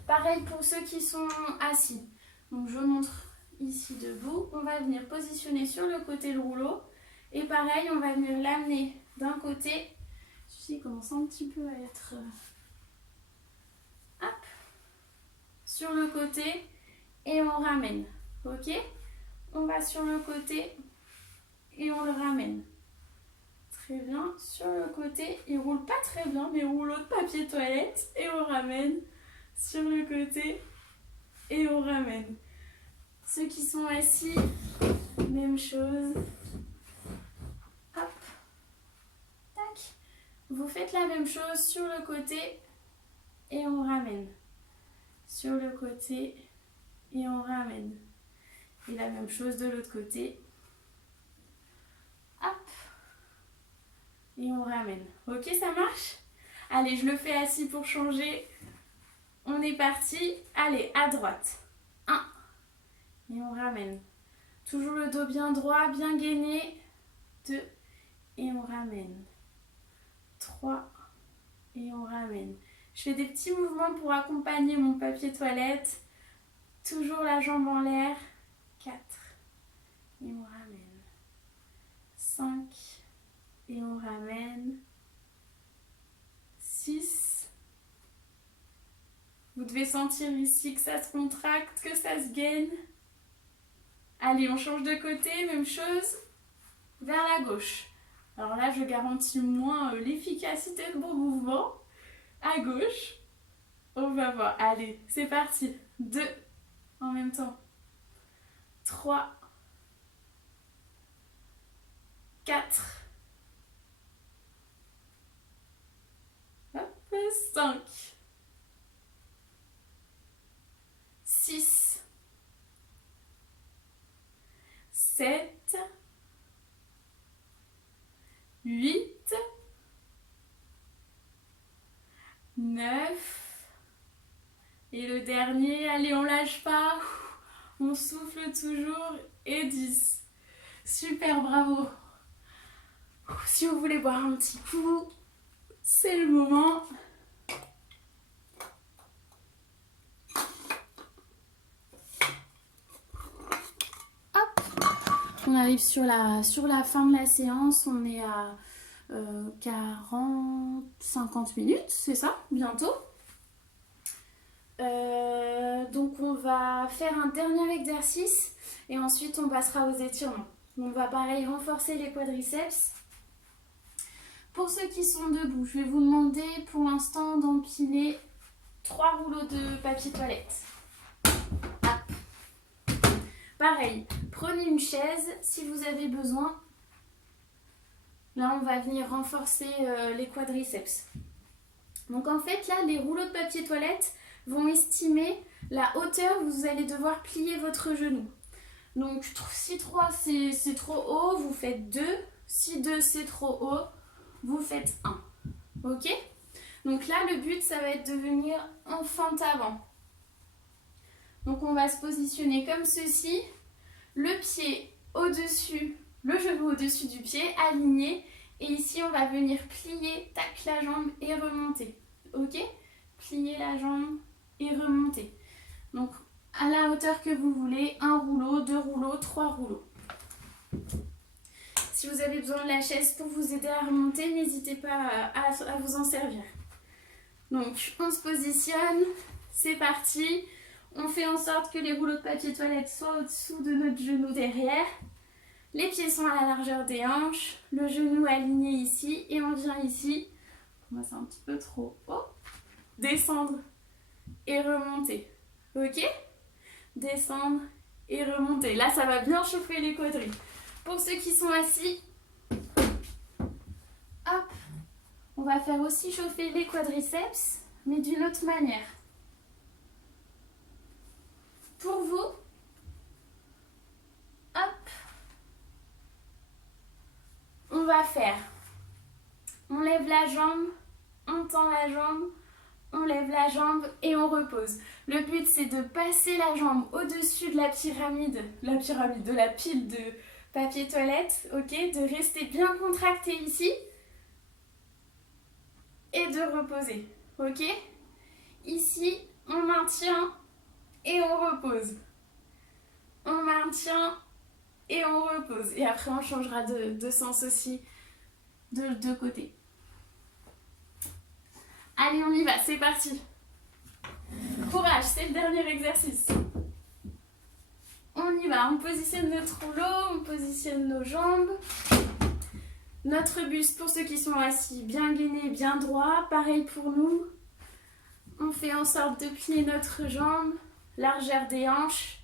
Pareil pour ceux qui sont assis. Donc je montre ici debout. On va venir positionner sur le côté le rouleau et pareil on va venir l'amener d'un côté. Celui-ci commence un petit peu à être... Hop. Sur le côté et on ramène, ok? On va sur le côté et on le ramène. Très bien, sur le côté, il roule pas très bien, mais rouleau de papier toilette et on ramène. Sur le côté et on ramène. Ceux qui sont assis, même chose. Hop, tac. Vous faites la même chose sur le côté et on ramène. Sur le côté et on ramène. Et la même chose de l'autre côté. Hop. Et on ramène. Ok, ça marche? Allez, je le fais assis pour changer. On est parti. Allez, à droite. 1. Et on ramène. Toujours le dos bien droit, bien gainé. 2. Et on ramène. 3. Et on ramène. Je fais des petits mouvements pour accompagner mon papier toilette. Toujours la jambe en l'air. 4. Et on ramène. 5. Et on ramène. 6. Vous devez sentir ici que ça se contracte, que ça se gaine. Allez, on change de côté, même chose. Vers la gauche. Alors là, je garantis moins l'efficacité de mon mouvement. À gauche. On va voir. Allez, c'est parti. 2 en même temps. 3. 4. Hop, 5. 6. 7. 8. 9. Et le dernier, allez, on lâche pas. On souffle toujours. Et 10. Super, bravo. Si vous voulez boire un petit coup, c'est le moment. Hop. On arrive sur la fin de la séance. On est à 50 minutes, c'est ça, bientôt. Donc on va faire un dernier exercice et ensuite on passera aux étirements. On va pareil renforcer les quadriceps. Pour ceux qui sont debout, je vais vous demander pour l'instant d'empiler 3 rouleaux de papier toilette. Hop. Pareil, prenez une chaise si vous avez besoin. Là on va venir renforcer les quadriceps. Donc en fait là les rouleaux de papier toilette vont estimer la hauteur où vous allez devoir plier votre genou. Donc si 3 c'est trop haut, vous faites 2. Si 2 c'est trop haut, vous faites 1. Ok? Donc là le but ça va être de venir en fente avant. Donc on va se positionner comme ceci. Le pied au-dessus, le genou au-dessus du pied, aligné. Et ici on va venir plier, tac la jambe et remonter. Ok? Plier la jambe et remontez. Donc à la hauteur que vous voulez, 1 rouleau, 2 rouleaux, 3 rouleaux. Si vous avez besoin de la chaise pour vous aider à remonter, n'hésitez pas à vous en servir. Donc on se positionne, c'est parti. On fait en sorte que les rouleaux de papier toilette soient au-dessous de notre genou derrière. Les pieds sont à la largeur des hanches, le genou aligné ici et on vient ici. Moi c'est un petit peu trop haut. Descendre et remonter. Ok? Descendre et remonter. Là ça va bien chauffer les quadris. Pour ceux qui sont assis, hop, on va faire aussi chauffer les quadriceps, mais d'une autre manière. Pour vous, hop, on va faire, on lève la jambe, on tend la jambe, on lève la jambe et on repose. Le but c'est de passer la jambe au-dessus de la pyramide de la pile de papier toilette, ok, de rester bien contracté ici et de reposer, ok. Ici, on maintient et on repose. On maintient et on repose. Et après, on changera de sens aussi de deux côtés. Allez, on y va, c'est parti. Courage, c'est le dernier exercice. On y va, on positionne notre rouleau, on positionne nos jambes. Notre buste, pour ceux qui sont assis, bien gainé, bien droit. Pareil pour nous. On fait en sorte de plier notre jambe, largeur des hanches,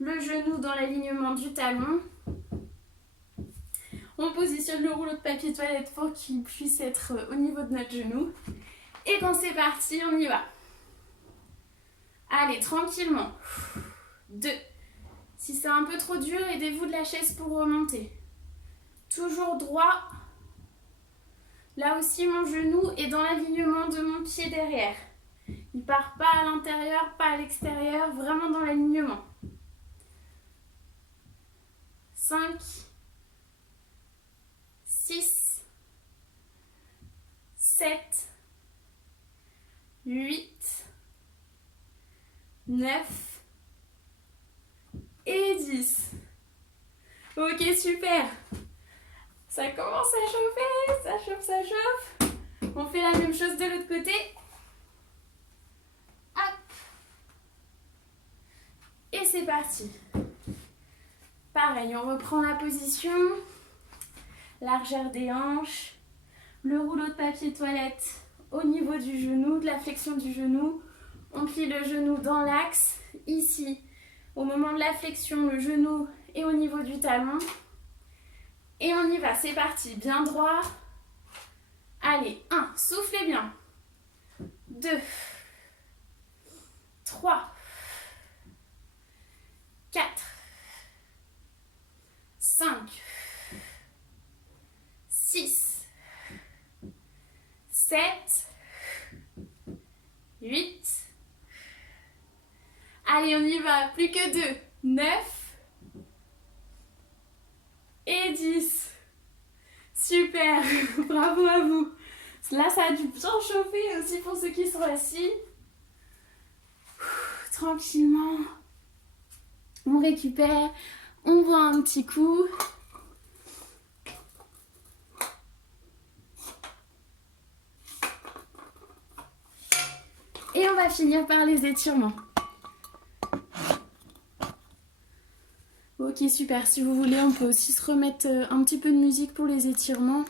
le genou dans l'alignement du talon. On positionne le rouleau de papier toilette pour qu'il puisse être au niveau de notre genou. Et quand c'est parti, on y va. Allez, tranquillement. 2. Si c'est un peu trop dur, aidez-vous de la chaise pour remonter. Toujours droit. Là aussi, mon genou est dans l'alignement de mon pied derrière. Il ne part pas à l'intérieur, pas à l'extérieur, vraiment dans l'alignement. 5, 6, 7, 8, 9 et 10. Ok, super. Ça commence à chauffer, ça chauffe, ça chauffe. On fait la même chose de l'autre côté. Hop. Et c'est parti. Pareil, on reprend la position. Largeur des hanches. Le rouleau de papier toilette au niveau du genou, de la flexion du genou. On plie le genou dans l'axe. Ici, au moment de la flexion, le genou est au niveau du talon. Et on y va, c'est parti. Bien droit. Allez, 1, soufflez bien. 2, 3, 4, 5, 6, 7, 8. Allez, on y va, plus que 2. 9 et 10. Super, bravo à vous. Là, ça a dû bien chauffer aussi pour ceux qui sont assis. Tranquillement. On récupère, on boit un petit coup. Et on va finir par les étirements. Ok, super. Si vous voulez, on peut aussi se remettre un petit peu de musique pour les étirements.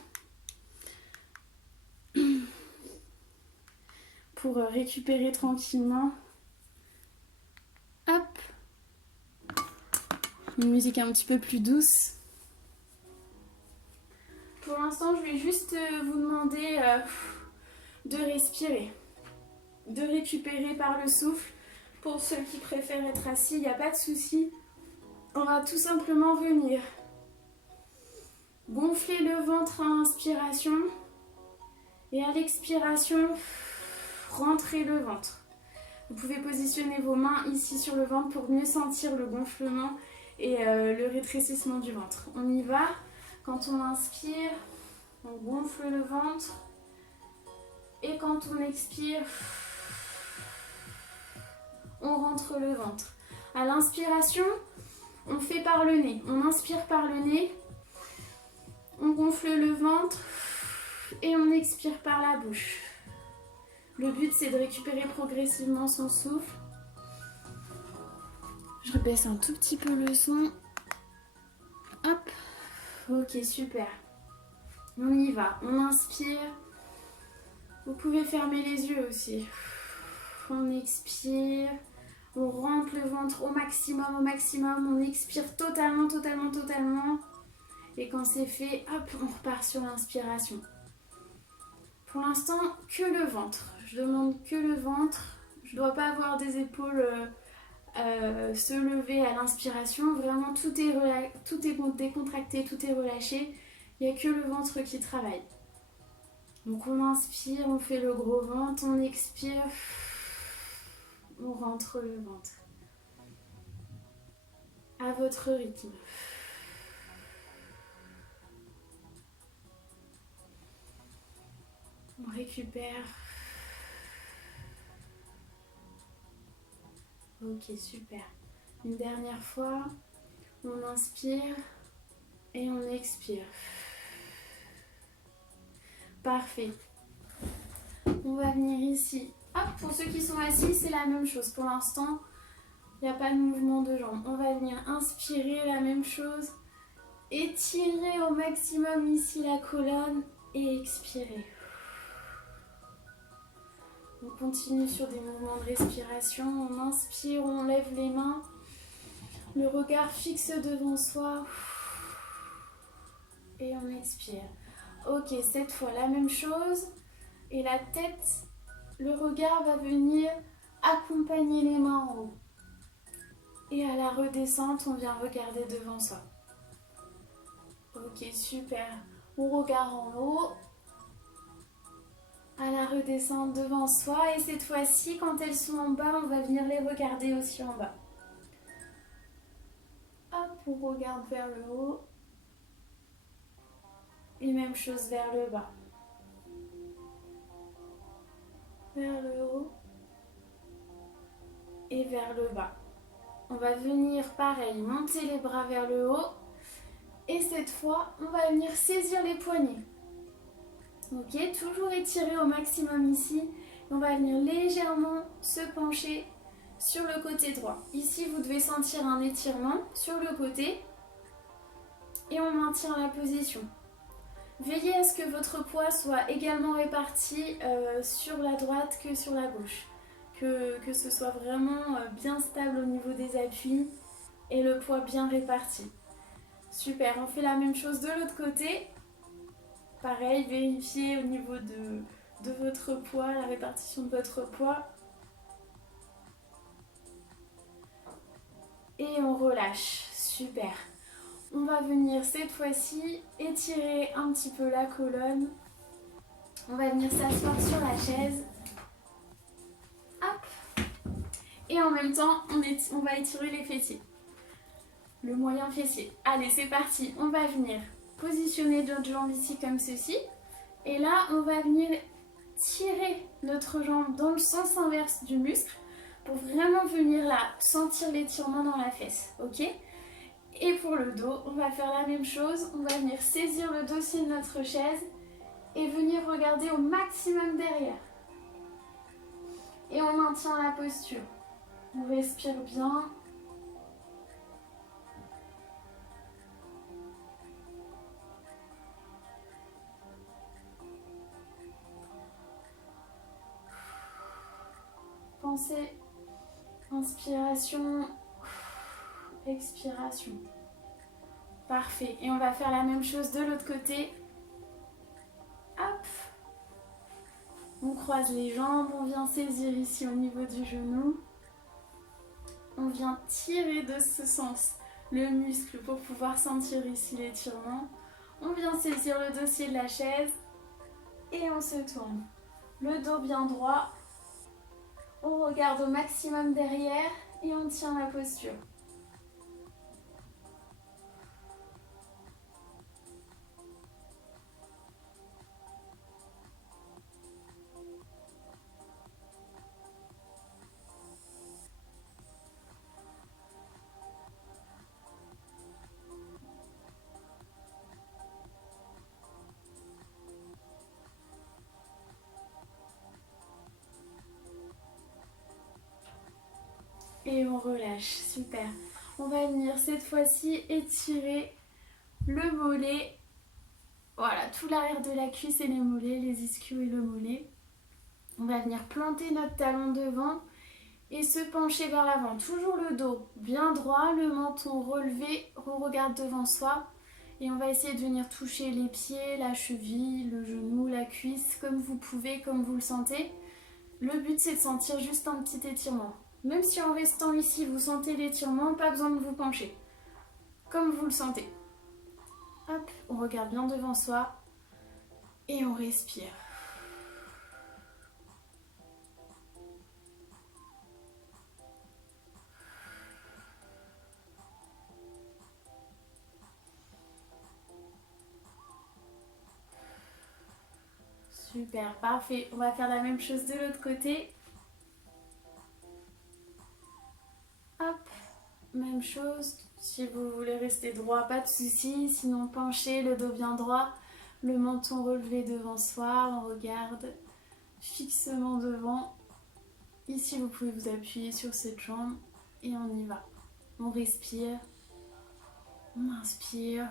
Pour récupérer tranquillement. Hop. Une musique un petit peu plus douce. Pour l'instant, je vais juste vous demander de respirer. De récupérer par le souffle. Pour ceux qui préfèrent être assis, il n'y a pas de souci. On va tout simplement venir gonfler le ventre à inspiration et à l'expiration, rentrer le ventre. Vous pouvez positionner vos mains ici sur le ventre pour mieux sentir le gonflement et le rétrécissement du ventre. On y va. Quand on inspire, on gonfle le ventre et quand on expire, on rentre le ventre. À l'inspiration, on fait par le nez. On inspire par le nez, on gonfle le ventre et on expire par la bouche. Le but, c'est de récupérer progressivement son souffle. Je rebaisse un tout petit peu le son. Hop. Ok, super. On y va. On inspire. Vous pouvez fermer les yeux aussi. On expire. On rentre le ventre au maximum, au maximum. On expire totalement, totalement, totalement. Et quand c'est fait, hop, on repart sur l'inspiration. Pour l'instant, que le ventre. Je demande que le ventre. Je ne dois pas avoir des épaules se lever à l'inspiration. Vraiment, tout est décontracté, tout est relâché. Il n'y a que le ventre qui travaille. Donc on inspire, on fait le gros ventre, on expire, on rentre le ventre. À votre rythme. On récupère. Ok, super. Une dernière fois, on inspire et on expire. Parfait. On va venir ici. Hop, pour ceux qui sont assis, c'est la même chose. Pour l'instant, il n'y a pas de mouvement de jambes. On va venir inspirer la même chose. Étirer au maximum ici la colonne et expirer. On continue sur des mouvements de respiration. On inspire, on lève les mains. Le regard fixe devant soi. Et on expire. Ok, cette fois la même chose. Et la tête, le regard va venir accompagner les mains en haut. Et à la redescente, on vient regarder devant soi. Ok, super. On regarde en haut. À la redescente devant soi. Et cette fois-ci, quand elles sont en bas, on va venir les regarder aussi en bas. Hop, on regarde vers le haut. Et même chose vers le bas. Vers le haut. Et vers le bas. On va venir, pareil, monter les bras vers le haut. Et cette fois, on va venir saisir les poignets. Ok, toujours étirer au maximum ici. On va venir légèrement se pencher sur le côté droit. Ici, vous devez sentir un étirement sur le côté. Et on maintient la position. Veillez à ce que votre poids soit également réparti sur la droite que sur la gauche. Que ce soit vraiment bien stable au niveau des appuis et le poids bien réparti. Super, on fait la même chose de l'autre côté. Pareil, vérifiez au niveau de votre poids, la répartition de votre poids. Et on relâche, super. On va venir cette fois-ci étirer un petit peu la colonne. On va venir s'asseoir sur la chaise. Hop. Et en même temps, on va étirer les fessiers. Le moyen fessier. Allez, c'est parti. On va venir positionner notre jambe ici comme ceci. Et là, on va venir tirer notre jambe dans le sens inverse du muscle pour vraiment venir là sentir l'étirement dans la fesse. Ok ? Et pour le dos, on va faire la même chose. On va venir saisir le dossier de notre chaise et venir regarder au maximum derrière. Et on maintient la posture. On respire bien. Pensez, inspiration, expiration. Parfait. Et on va faire la même chose de l'autre côté. Hop. On croise les jambes, on vient saisir ici au niveau du genou. On vient tirer de ce sens le muscle pour pouvoir sentir ici l'étirement. On vient saisir le dossier de la chaise et on se tourne. Le dos bien droit. On regarde au maximum derrière et on tient la posture. Et on relâche, super. On va venir cette fois-ci étirer le mollet. Voilà, tout l'arrière de la cuisse et les mollets, les ischios et le mollet. On va venir planter notre talon devant et se pencher vers l'avant. Toujours le dos bien droit, le menton relevé, on regarde devant soi. Et on va essayer de venir toucher les pieds, la cheville, le genou, la cuisse, comme vous pouvez, comme vous le sentez. Le but, c'est de sentir juste un petit étirement. Même si en restant ici, vous sentez l'étirement, pas besoin de vous pencher. Comme vous le sentez. Hop, on regarde bien devant soi et on respire. Super, parfait. On va faire la même chose de l'autre côté. Hop, même chose. Si vous voulez rester droit, pas de souci. Sinon, penchez, le dos bien droit, le menton relevé devant soi. On regarde fixement devant. Ici, vous pouvez vous appuyer sur cette jambe et on y va. On respire, on inspire,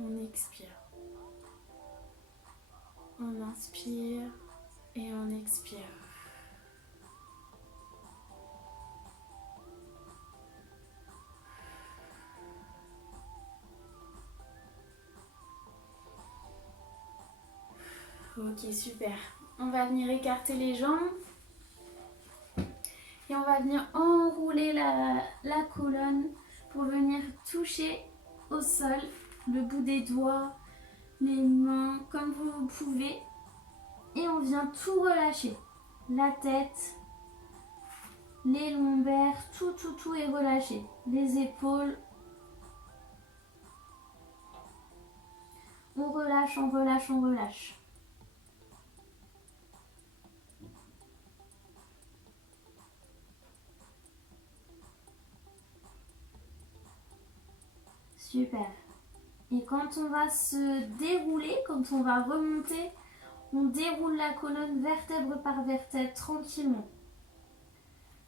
on expire. On inspire et on expire. Ok, super. On va venir écarter les jambes et on va venir enrouler la colonne pour venir toucher au sol, le bout des doigts, les mains, comme vous pouvez. Et on vient tout relâcher. La tête, les lombaires, tout est relâché. Les épaules. On relâche, on relâche, on relâche. Super. Et quand on va se dérouler, quand on va remonter, on déroule la colonne vertèbre par vertèbre tranquillement.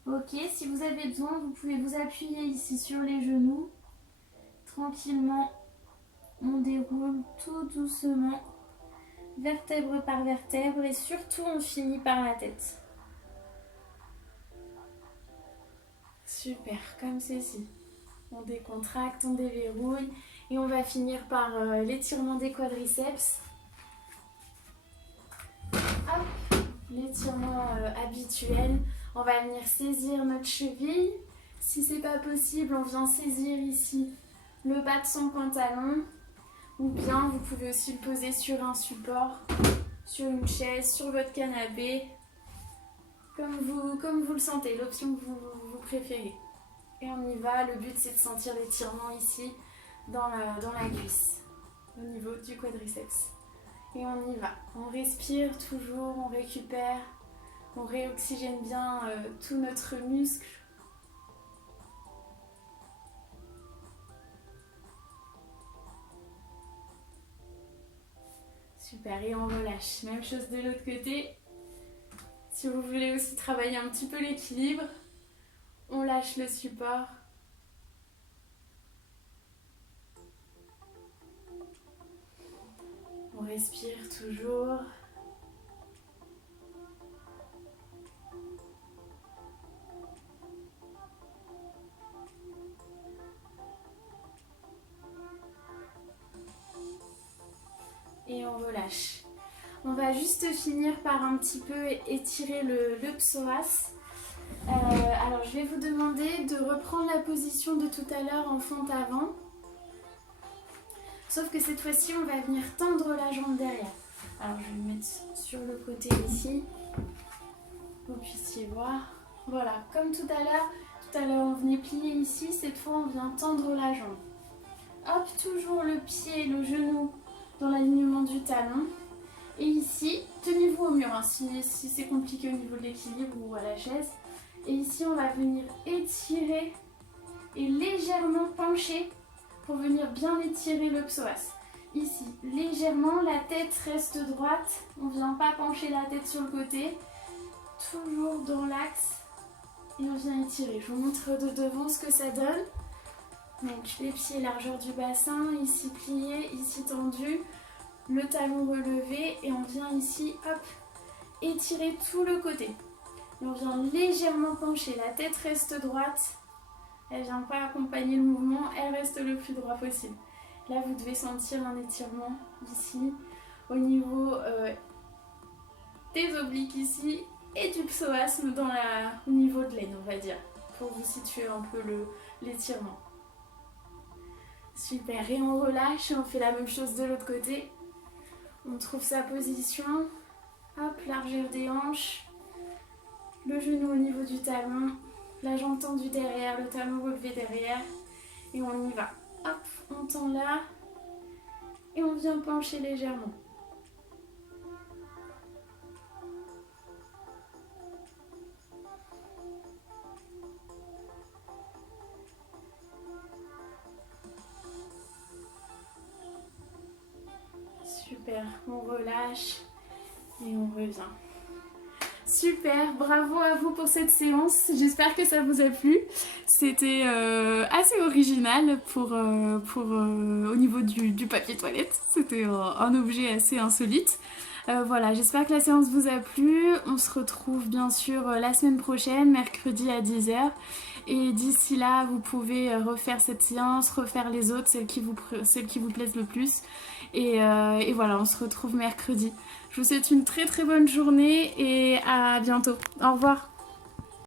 Ok, si vous avez besoin, vous pouvez vous appuyer ici sur les genoux. Tranquillement, on déroule tout doucement, vertèbre par vertèbre, et surtout on finit par la tête. Super, comme ceci. On décontracte, on déverrouille et on va finir par l'étirement des quadriceps. Hop, l'étirement habituel. On va venir saisir notre cheville. Si c'est pas possible, on vient saisir ici le bas de son pantalon. Ou bien vous pouvez aussi le poser sur un support, sur une chaise, sur votre canapé. Comme vous le sentez, l'option que vous préférez. Et on y va, le but c'est de sentir l'étirement ici dans la cuisse, au niveau du quadriceps. Et on y va, on respire toujours, on récupère, on réoxygène bien tout notre muscle. Super, et on relâche. Même chose de l'autre côté. Si vous voulez aussi travailler un petit peu l'équilibre, on lâche le support. On respire toujours. Et on relâche. On va juste finir par un petit peu étirer le psoas. Alors je vais vous demander de reprendre la position de tout à l'heure en fente avant. Sauf que cette fois-ci, on va venir tendre la jambe derrière. Alors je vais me mettre sur le côté ici. Vous puissiez voir. Voilà, comme tout à l'heure on venait plier ici, cette fois on vient tendre la jambe. Hop, toujours le pied, le genou dans l'alignement du talon. Et ici, tenez-vous au mur, hein, si c'est compliqué au niveau de l'équilibre ou à la chaise. Et ici, on va venir étirer et légèrement pencher pour venir bien étirer le psoas. Ici, légèrement, la tête reste droite. On ne vient pas pencher la tête sur le côté. Toujours dans l'axe. Et on vient étirer. Je vous montre de devant ce que ça donne. Donc les pieds largeur du bassin, ici plié, ici tendu, le talon relevé et on vient ici, hop, étirer tout le côté. Et on vient légèrement pencher, la tête reste droite, elle ne vient pas accompagner le mouvement, elle reste le plus droit possible. Là vous devez sentir un étirement ici, au niveau des obliques ici et du psoas au niveau de l'aine on va dire, pour vous situer un peu l'étirement. Super, et on relâche et on fait la même chose de l'autre côté. On trouve sa position, hop, largeur des hanches, le genou au niveau du talon, la jambe tendue derrière, le talon relevé derrière, et on y va. Hop, on tend là, et on vient pencher légèrement. Super, on relâche et on revient. Super, bravo à vous pour cette séance, j'espère que ça vous a plu. C'était assez original au niveau du papier toilette, c'était un objet assez insolite. Voilà, j'espère que la séance vous a plu. On se retrouve bien sûr la semaine prochaine, mercredi à 10 h. Et d'ici là, vous pouvez refaire cette séance, refaire les autres, celles qui vous plaisent le plus. Et voilà, on se retrouve mercredi. Je vous souhaite une très très bonne journée et à bientôt. Au revoir.